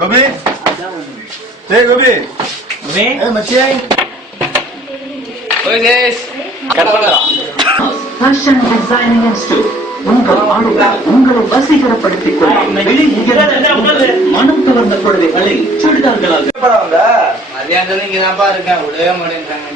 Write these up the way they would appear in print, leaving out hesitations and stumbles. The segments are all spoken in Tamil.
கோபி கோபி மச்சியாய் உங்களை வசீகரப்படுத்திக் கொள்ளும் மனம் கவர்ந்த குழந்தைகளை சுடிதார்களாக மதியானத்துல இங்கதான்ப்பா இருக்கேன், விடவே மாட்டேன்றாங்க.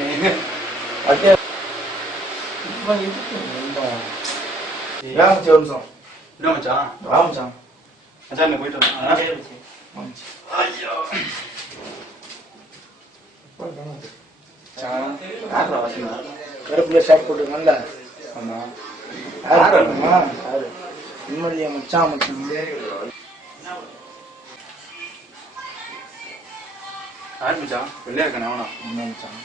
கருப்புல ஷார்ட் போட்டுருக்கல நிம்மதியா மச்சான் மச்சான் ஆரம்பிச்சான் வெளியே இருக்கானே அவனா மச்சான்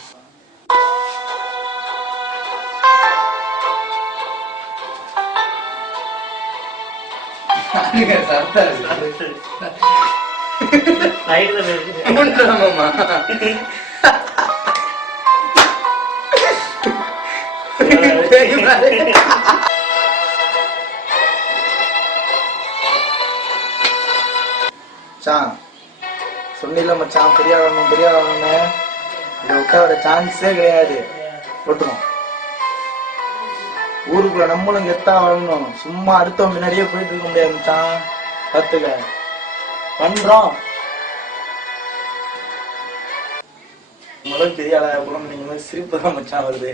சொன்னில மச்சான் பெரிய ஆகணும் பெரிய ஆகணும்னு இதை விட்டா வர சான்ஸே கிடையாது. போட்டுரும் ஊருக்குள்ள நம்மளும் கெத்தா வாழணும், சும்மா அடுத்தவங்க முன்னாடியே போயிட்டு இருக்க முடியாது மச்சான். கத்துக்க பண்றோம் பெரிய ஆளா போனோம். நீங்க மாதிரி சிரிப்பு தான் மச்சான் வருது.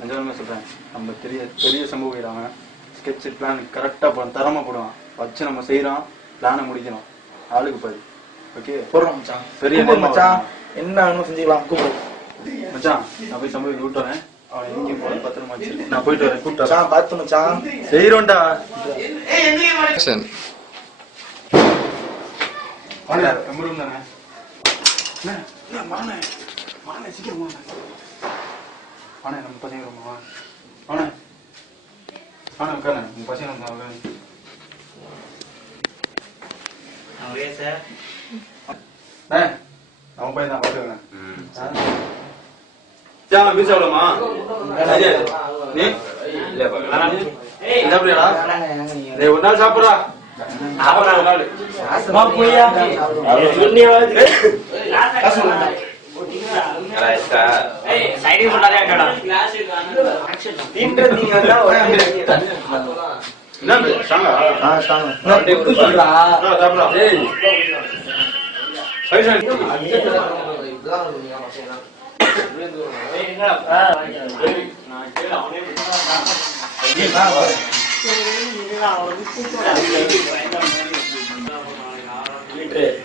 நிஜமே சொல்றேன், நம்ம பெரிய சம்பவம் ஸ்கெட்ச் பிளான் கரெக்டா போடும், தரமா போடுவான். வச்சு நம்ம செய்யறோம், பிளான முடிக்கணும். ஆளுக்கு பாரு. ஓகே போடுறோம் மச்சான். பெரிய மச்சான் என்ன வேணும் செஞ்சுக்கலாம். கூப்பிடு மச்சான், நான் போய் சம்பவம் விட்டு வரேன். அவன் எங்கேயும் போய் பத்திரமா வச்சு நான் போயிட்டு வரேன். கூப்பிட்டு பார்த்து மச்சான் செய்யறோம்டா. எம்பரும் தானே வாணே சீக்கிரம் வாணே நம்ம பசங்க ரொம்ப வாணே வாணே உட்காரு. உங்க பசங்க அவன் பையன் தான் பாத்துக்கிறேன். பீஸ் எவ்வளோமா நீ ஒரு நாள் சாப்பிடுறா.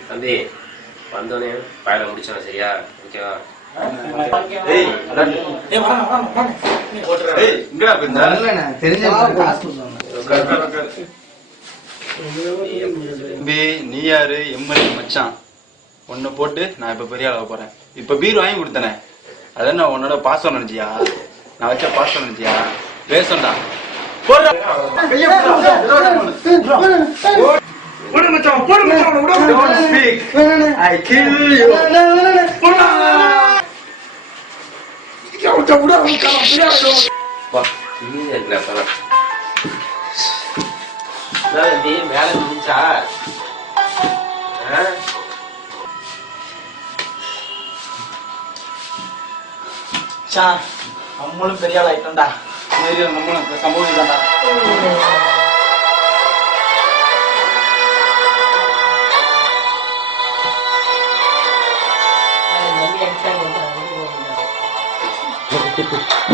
தம்பி வந்தோடனே பயண முடிச்சான். சரியா? ஓகேவா? நீ யாரு? எம்எல்ஏ மச்சான். உன்னை போட்டு நான் இப்ப பெரிய ஆள போறேன். இப்ப பீர் வாங்கி கொடுத்தனே, அதான் நான் உன்னோட பாசம் நினைச்சியா? நான் வச்ச பாசம் நினைச்சியா? பேசண்டா வேலை முடிஞ்சா நம்மளும் பெரிய ஆள் ஆயிட்டோம்டா. நம்மளும் சம்பவம் Thank you.